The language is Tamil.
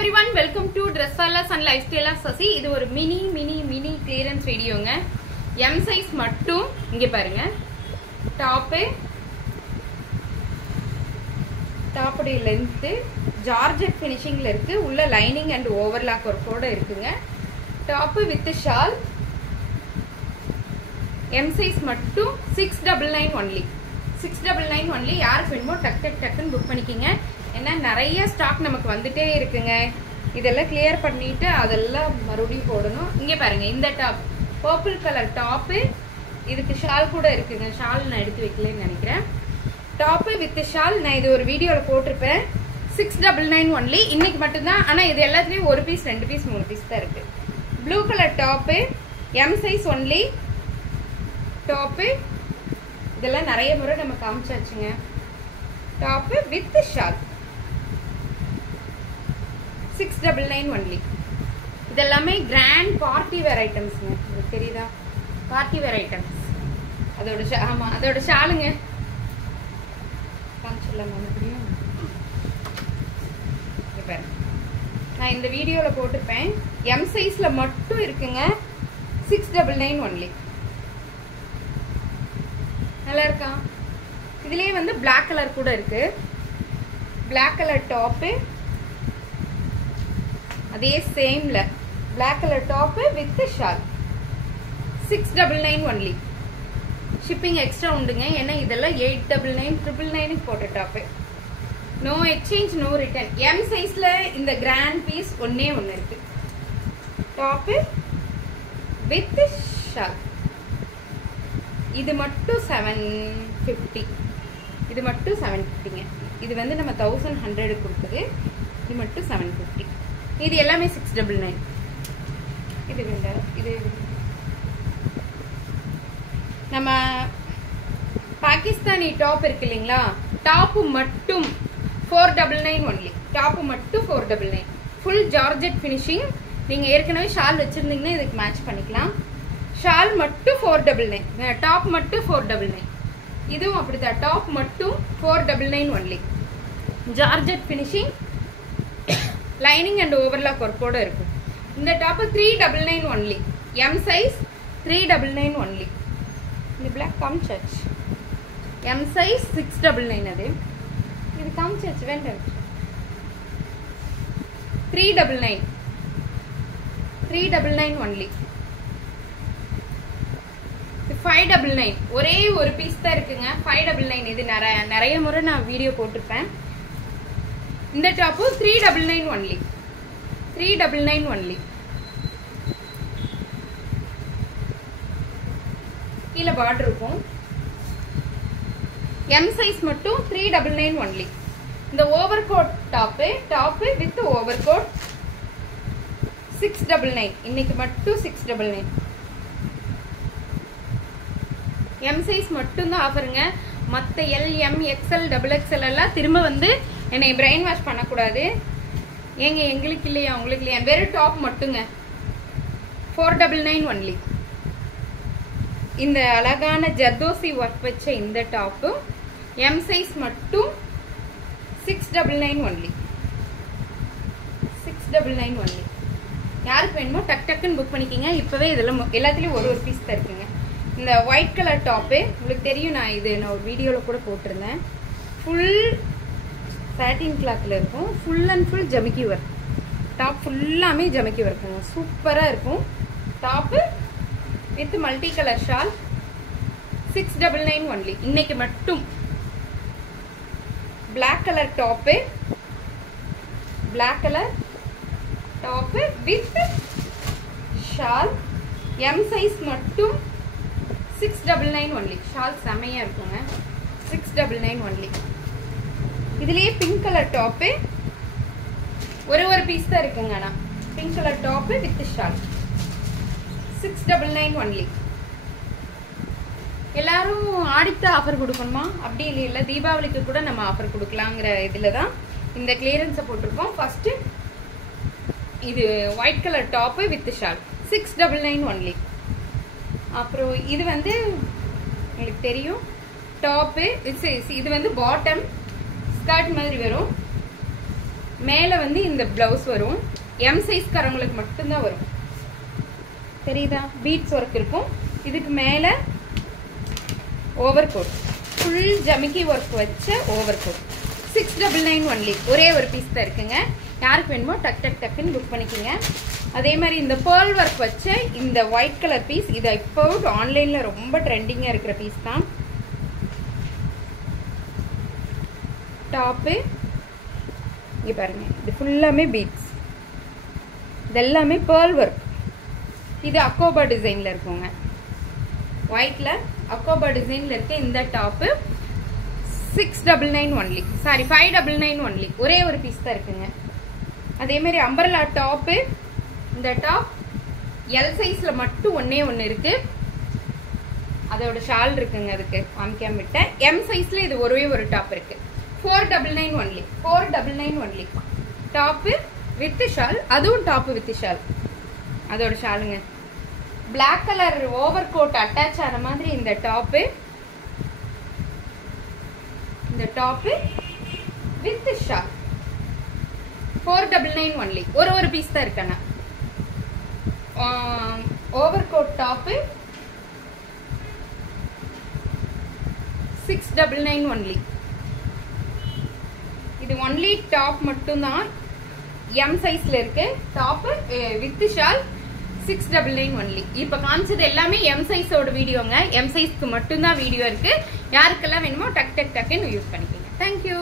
everyone, welcome to Dressala and Lifestyle Sasi. இது ஒரு mini clearance வீடியோங்க. M size மட்டும் இங்க பாருங்க. டாப் உடைய லெந்த் ஜார்ஜெட் ஃபினிஷிங்ல இருக்கு. உள்ள லைனிங் அண்ட் ஓவர்லாக் ஒர்க்கோட இருக்குங்க. Top with shawl M size மட்டும் 699 only. 699 only. யாருக்கு வேணுமோ டக்குன்னு புக் பண்ணிக்கங்க. ஏன்னா நிறைய ஸ்டாக் நமக்கு வந்துட்டே இருக்குங்க. இதெல்லாம் கிளியர் பண்ணிட்டு அதெல்லாம் மறுபடியும் போடணும். இங்க பாருங்க, இந்த டாப் பர்பிள் கலர் டாப், இதுக்கு ஷால் கூட இருக்குங்க. ஷால் நான் எடுத்து வைக்கலன்னு நினைக்கிறேன். டாப் வித் ஷால் நான் இது ஒரு வீடியோல போட்டிருப்பேன். 699 ஒன்லி. இன்னைக்கு மட்டும்தான். ஆனா இது எல்லாத்துலயும் ஒரு பீஸ் 2 பீஸ் 3 பீஸ் தான் இருக்கு. Blue colour top M size only. Top இதெல்லாம் நிறைய முறை நம்ம காமிச்சாச்சுங்க. Top with shawl 699 only. இதெல்லாமே கிராண்ட் பார்ட்டி வேர் ஐட்டம்ஸ்ங்க. உங்களுக்கு தெரியுதா? Party wear items. அதோட ஷாலுங்க காமிச்சிடலாம். மறுபடியும் நான் இந்த வீடியோல போட்டிருப்பேன். M சைஸ்ல மட்டும் இருக்குங்க. 699 ஒன்லி. நல்லா இருக்கா? இதுலயே வந்து பிளாக் கலர் கூட இருக்கு. பிளாக் கலர் டாப், அதே சேம்ல black colour top with shawl 699 only. Shipping extra உண்டுங்க. ஏன்னா இதெல்லாம் 899 999 போட்ட டாப். No exchange no return. M சைஸ்ல இந்த கிராண்ட் பீஸ் ஒன்னே ஒன்னு இருக்கு. Top with shawl. இது மட்டும் 750. இது மட்டும் 750ங்க. இது வந்து நம்ம 1100 கொடுத்தது. இது மட்டும் 750. இது எல்லாமே 699. இது வேண்டாம். இது நம்ம பாகிஸ்தானி டாப் இருக்கு இல்லைங்களா? டாப் மட்டும் 499 ஒன்லி. டாப் மட்டும் 499. Full georgette finishing. நீங்க ஏற்கனவே ஷால் வச்சிருந்தீங்கன்னா இதுக்கு மேட்ச் பண்ணிக்கலாம். ஷால் மட்டும் 499. டாப் மட்டும் 499. இதுவும் அப்படிதான். டாப் மட்டும் 499 only. Georgette finishing, lining and overlock ஒர்க்கோட இருக்கும். இந்த top 399 only. M size 399 only. இந்த பிளாக் காமிச்சாச்சு. M size 699. அது இது காமிச்சாச்சு. வேண்டாம். 399 ஒன்லி. 599. ஒரே ஒரு பீஸ் தான் இருக்குங்க. 599. இது நிறைய முறை நான் வீடியோ போட்டிருப்பேன். இந்த டாப்பு 399 ஒன்லி. 399 ஒன்லி. கீழே பார்டர் இருக்கும். M சைஸ் மட்டும் 399 ஒன்லி. இந்த over coat top with over coat 699. இன்னைக்கு மட்டும் 699. M சைஸ் மட்டும் தான் ஆஃபருங்க. மற்ற L M XL XXL எல்லாம் திரும்ப வந்து என்னை பிரெயின் வாஷ் பண்ணக்கூடாது. ஏங்க எங்களுக்கு இல்லையா உங்களுக்கு இல்லையா? வெறும் டாப் மட்டுங்க 499 ஒன்லி. இந்த அழகான ஜர்தோசி ஒர்க் வச்ச இந்த டாப் M சைஸ் மட்டும் 699 ஒன்லி. 699 ஒன்லி. யாருக்கு வேணுமோ டக்குன்னு புக் பண்ணிக்கங்க. இப்பவே இதெல்லாம் எல்லாத்துலயும் ஒரு பீஸ் தான் இருக்குங்க. இந்த ஒயிட் கலர் டாப்பு உங்களுக்கு தெரியும். நான் ஒரு வீடியோவில் கூட போட்டிருந்தேன். ஃபுல் சாட்டின் கிளாத்தில் இருக்கும். ஃபுல் அண்ட் ஃபுல் ஜமிக்கி ஒர்க். டாப் ஃபுல்லாமே ஜமிக்கி ஒர்க்குங்க. சூப்பராக இருக்கும். Top with multi colour shawl 699 only. இன்னைக்கு மட்டும். Black colour top, black colour top with shawl M size மட்டும் 699 ஒன்லி. ஷால் செமையா இருக்குங்க. 699 ஒன்லி. இதுலயே பிங்க் கலர் டாப் ஒரு பீஸ் தான் இருக்குங்க. ஆனா pink colour top with shawl 699 only. எல்லாரும் ஆடித்த ஆஃபர் கொடுக்கணுமா? அப்படி இல்ல, தீபாவளிக்கு கூட நம்ம ஆஃபர் கொடுக்கலாங்கிற இதுலதான் இந்த கிளியரன்ஸை போட்டிருக்கோம். ஃபர்ஸ்ட் இது white colour top with shawl 699 only. அப்புறம் இது வந்து உங்களுக்கு தெரியும். டாப் இது வந்து பாட்டம் ஸ்கர்ட் மாதிரி வரும். மேல வந்து இந்த பிளவுஸ் வரும். எம் சைஸ் காரங்களுக்கு மட்டும்தான் வரும். தெரியுதா? பீட்ஸ் ஒர்க் இருக்கும். இதுக்கு மேல ஓவர் கோட், ஃபுல் ஜமிக்கி ஒர்க் வச்ச ஓவர் கோட். 699 ஒன்லி. ஒரே ஒரு பீஸ் தான் இருக்குங்க. யாருக்கு வேணுமோ டக் டக் டக்குன்னு புக் பண்ணிக்கோங்க. அதே மாதிரி இந்த பேர்ல் ஒர்க் வச்ச இந்த ஒயிட் கலர் பீஸ், இது இப்போ ஆன்லைன்ல ரொம்ப ட்ரெண்டிங்கா இருக்கிற பீஸ் தான். டாப்பு இங்க பாருங்க, இது ஃபுல்லாமே பீட்ஸ், இதெல்லாமே பேர்ல் ஒர்க். இது அக்கோபா டிசைன்ல இருக்குங்க. ஒயிட்ல அக்கோபா டிசைன்ல இருக்க இந்த டாப்பு 699 ஒன்லி. Sorry 599 only. ஒரே ஒரு பீஸ் தான் இருக்குங்க. அதே மாதிரி அம்பர்லா டாப்பு, இந்த டாப் எல் சைஸ்ல மட்டும் ஒண்ணு இருக்கு. அதோட ஷால் இருக்குங்க, அதுக்கு காமிக்காம விட்டேன். எம் சைஸ்ல இது ஒரே ஒரு டாப் இருக்கு. 499 only. 499 only. Top with shawl, அதுவும் டாப்பு வித் ஷால். அதோட ஷாலுங்க. Black colour over coat attach ஆன மாதிரி இந்த டாப்பு, இந்த டாப்பு வித் ஷால் 499 ஒன்லி. ஒரு பீஸ் தான் இருக்கண்ணா. Over coat top 699 only. Top ஒன்லி டாப் மட்டும் தான். எம் சைஸ்ல இருக்கு. Top with shawl 699 only. இப்ப காமிச்சது எல்லாமே எம் சைஸோட வீடியோங்க. எம் சைஸ்க்கு மட்டும் தான் வீடியோ இருக்கு. யாருக்கெல்லாம் வேணுமோ டக் டக் டக்குன்னு யூஸ் பண்ணிக்கோங்க. தேங்க்யூ.